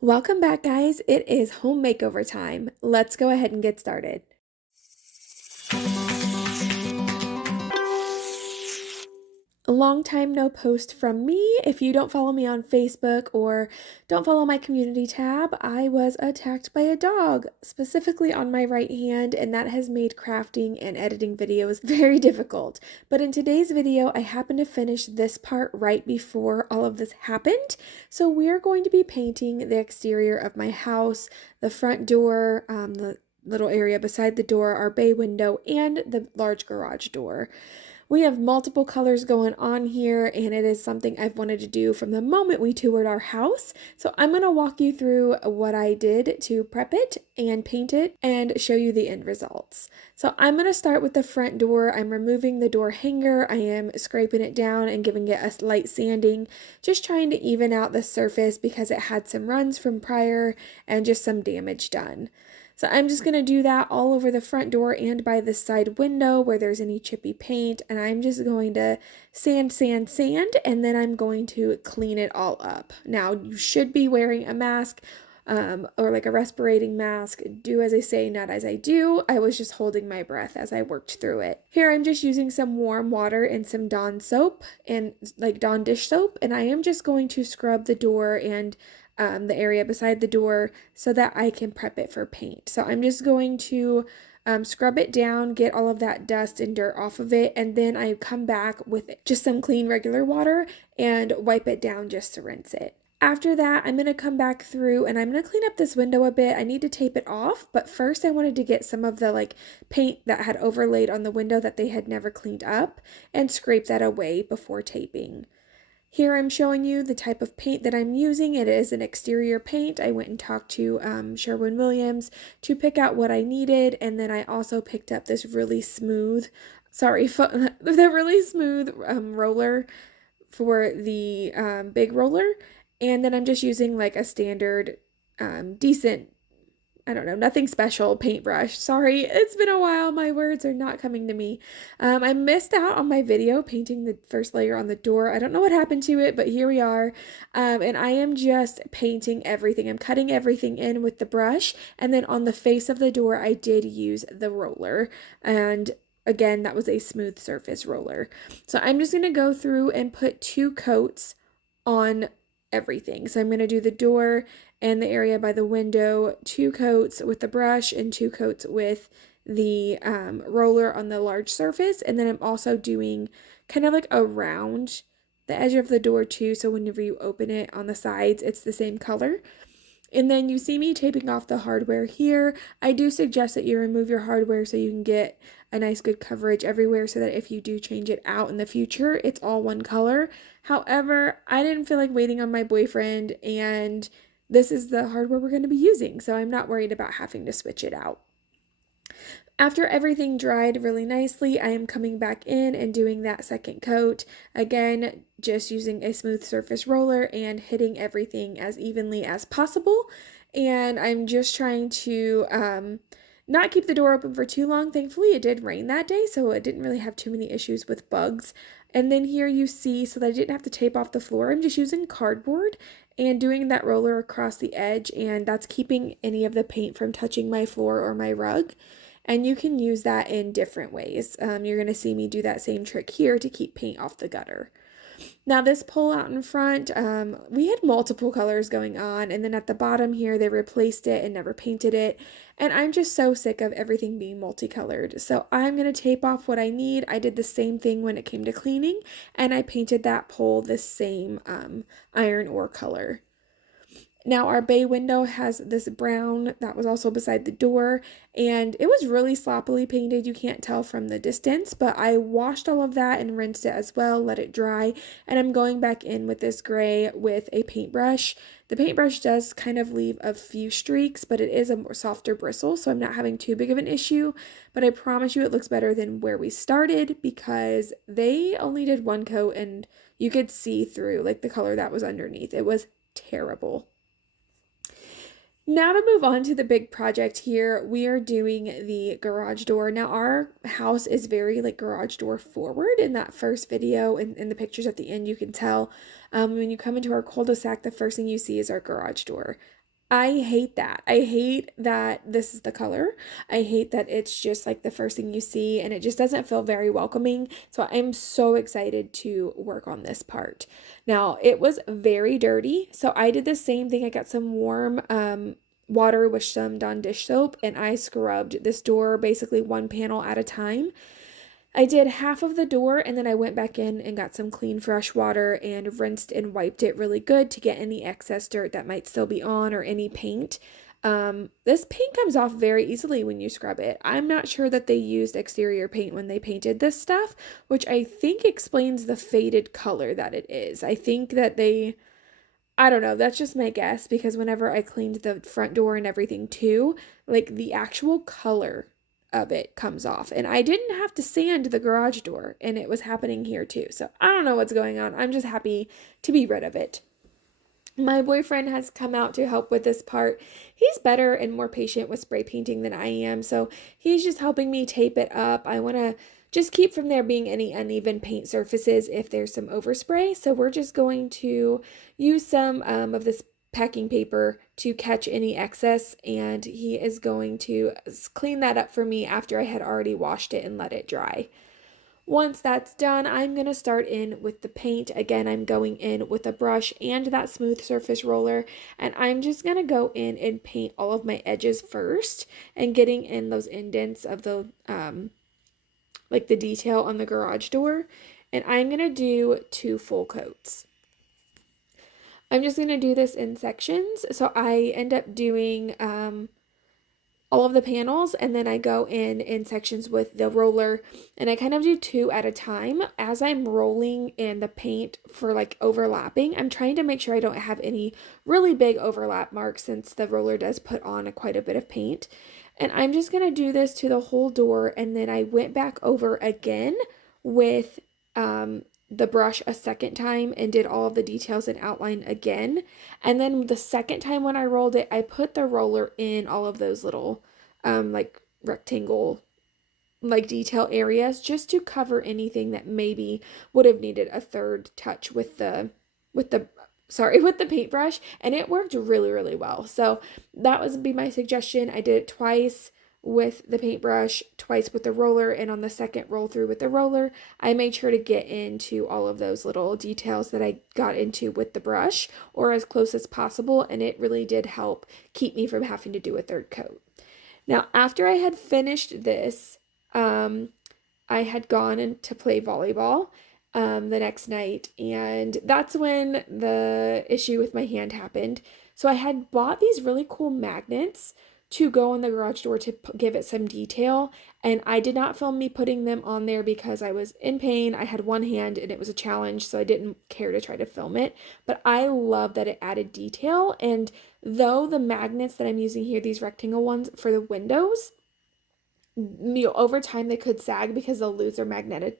Welcome back, guys. It is home makeover time. Let's go ahead and get started. A long time no post from me. If you don't follow me on Facebook or don't follow my community tab, I was attacked by a dog, specifically on my right hand, and that has made crafting and editing videos very difficult. But in today's video, I happened to finish this part right before all of this happened. So we're going to be painting the exterior of my house, the front door, the little area beside the door, our bay window, and the large garage door. We have multiple colors going on here, and it is something I've wanted to do from the moment we toured our house. So I'm going to walk you through what I did to prep it and paint it and show you the end results. So I'm going to start with the front door. I'm removing the door hanger. I am scraping it down and giving it a light sanding, just trying to even out the surface because it had some runs from prior and just some damage done. So I'm just going to do that all over the front door and by the side window where there's any chippy paint. And I'm just going to sand, and then I'm going to clean it all up. Now, you should be wearing a mask or like a respirating mask. Do as I say, not as I do. I was just holding my breath as I worked through it. Here I'm just using some warm water and some Dawn soap and like Dawn dish soap. And I am just going to scrub the door and the area beside the door so that I can prep it for paint. So I'm just going to scrub it down, get all of that dust and dirt off of it, and then I come back with just some clean regular water and wipe it down just to rinse it. After that, I'm going to come back through and I'm going to clean up this window a bit. I need to tape it off, but first I wanted to get some of the paint that had overlaid on the window that they had never cleaned up and scrape that away before taping. Here I'm showing you the type of paint that I'm using. It is an exterior paint. I went and talked to Sherwin Williams to pick out what I needed, and then I also picked up this really smooth, the really smooth roller for the big roller, and then I'm just using like a standard, decent, I don't know, nothing special paintbrush. Sorry, it's been a while. My words are not coming to me. I missed out on my video painting the first layer on the door. I don't know what happened to it, but here we are. And I am just painting everything. I'm cutting everything in with the brush. And then on the face of the door, I did use the roller. And again, that was a smooth surface roller. So I'm just going to go through and put 2 coats on everything. So I'm going to do the door and the area by the window, 2 coats with the brush and 2 coats with the roller on the large surface. And then I'm also doing kind of like around the edge of the door too, so whenever you open it on the sides, it's the same color. And then you see me taping off the hardware here. I do suggest that you remove your hardware so you can get a nice good coverage everywhere so that if you do change it out in the future, it's all one color. However, I didn't feel like waiting on my boyfriend, and this is the hardware we're going to be using, so I'm not worried about having to switch it out. After everything dried really nicely, I am coming back in and doing that second coat. Again, just using a smooth surface roller and hitting everything as evenly as possible. And I'm just trying to not keep the door open for too long. Thankfully, it did rain that day, so it didn't really have too many issues with bugs. And then here you see, so that I didn't have to tape off the floor, I'm just using cardboard and doing that roller across the edge, and that's keeping any of the paint from touching my floor or my rug. And you can use that in different ways. You're going to see me do that same trick here to keep paint off the gutter. Now this pole out in front, we had multiple colors going on, and then at the bottom here they replaced it and never painted it, and I'm just so sick of everything being multicolored. So I'm going to tape off what I need. I did the same thing when it came to cleaning, and I painted that pole the same iron ore color. Now our bay window has this brown that was also beside the door, and it was really sloppily painted. You can't tell from the distance, but I washed all of that and rinsed it as well, let it dry, and I'm going back in with this gray with a paintbrush. The paintbrush does kind of leave a few streaks, but it is a more softer bristle, so I'm not having too big of an issue, but I promise you it looks better than where we started because they only did 1 coat and you could see through like the color that was underneath. It was terrible. Now to move on to the big project here, we are doing the garage door. Now our house is very like garage door forward. In that first video and in the pictures at the end, you can tell when you come into our cul-de-sac, the first thing you see is our garage door. I hate that. I hate that this is the color. I hate that it's just like the first thing you see and it just doesn't feel very welcoming. So I'm so excited to work on this part. Now, it was very dirty. So I did the same thing. I got some warm water with some Dawn dish soap and I scrubbed this door basically one panel at a time. I did half of the door and then I went back in and got some clean fresh water and rinsed and wiped it really good to get any excess dirt that might still be on or any paint. This paint comes off very easily when you scrub it. I'm not sure that they used exterior paint when they painted this stuff, which I think explains the faded color that it is. I think that I don't know, that's just my guess because whenever I cleaned the front door and everything too, like the actual color of it comes off. And I didn't have to sand the garage door, and it was happening here too. So I don't know what's going on. I'm just happy to be rid of it. My boyfriend has come out to help with this part. He's better and more patient with spray painting than I am, so he's just helping me tape it up. I want to just keep from there being any uneven paint surfaces if there's some overspray. So we're just going to use some of this packing paper to catch any excess, and he is going to clean that up for me after I had already washed it and let it dry. Once that's done, I'm going to start in with the paint. Again, I'm going in with a brush and that smooth surface roller, and I'm just going to go in and paint all of my edges first and getting in those indents of the like the detail on the garage door, and I'm going to do 2 full coats. I'm just going to do this in sections. So I end up doing all of the panels and then I go in sections with the roller and I kind of do 2 at a time. As I'm rolling in the paint for like overlapping, I'm trying to make sure I don't have any really big overlap marks since the roller does put on quite a bit of paint. And I'm just going to do this to the whole door, and then I went back over again with the brush a second time and did all of the details and outline again. And then the second time when I rolled it, I put the roller in all of those little like rectangle like detail areas just to cover anything that maybe would have needed a third touch with the paintbrush, and it worked really, really well. So that would be my suggestion. I did it twice with the paintbrush, twice with the roller, and on the second roll through with the roller, I made sure to get into all of those little details that I got into with the brush, or as close as possible, and it really did help keep me from having to do a third coat. Now, after I had finished this, I had gone in to play volleyball the next night, and that's when the issue with my hand happened. So I had bought these really cool magnets to go on the garage door to give it some detail, and I did not film me putting them on there because I was in pain. I had one hand and it was a challenge, so I didn't care to try to film it, but I love that it added detail. And though the magnets that I'm using here, these rectangle ones for the windows, over time they could sag because they'll lose their magnetism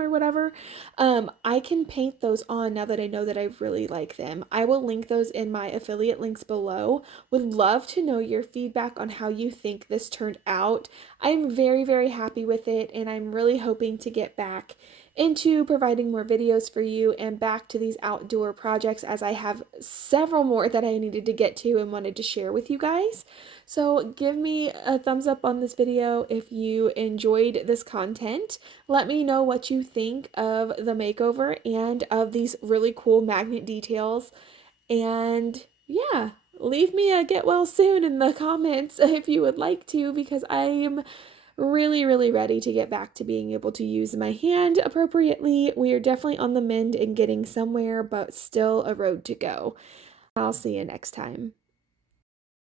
or whatever, I can paint those on now that I know that I really like them. I will link those in my affiliate links below. Would love to know your feedback on how you think this turned out. I'm very, very happy with it, and I'm really hoping to get back into providing more videos for you and back to these outdoor projects, as I have several more that I needed to get to and wanted to share with you guys. So give me a thumbs up on this video if you enjoyed this content. Let me know what you think of the makeover and of these really cool magnet details. And yeah, leave me a get well soon in the comments if you would like to, because I'm really, really ready to get back to being able to use my hand appropriately. We are definitely on the mend and getting somewhere, but still a road to go. I'll see you next time.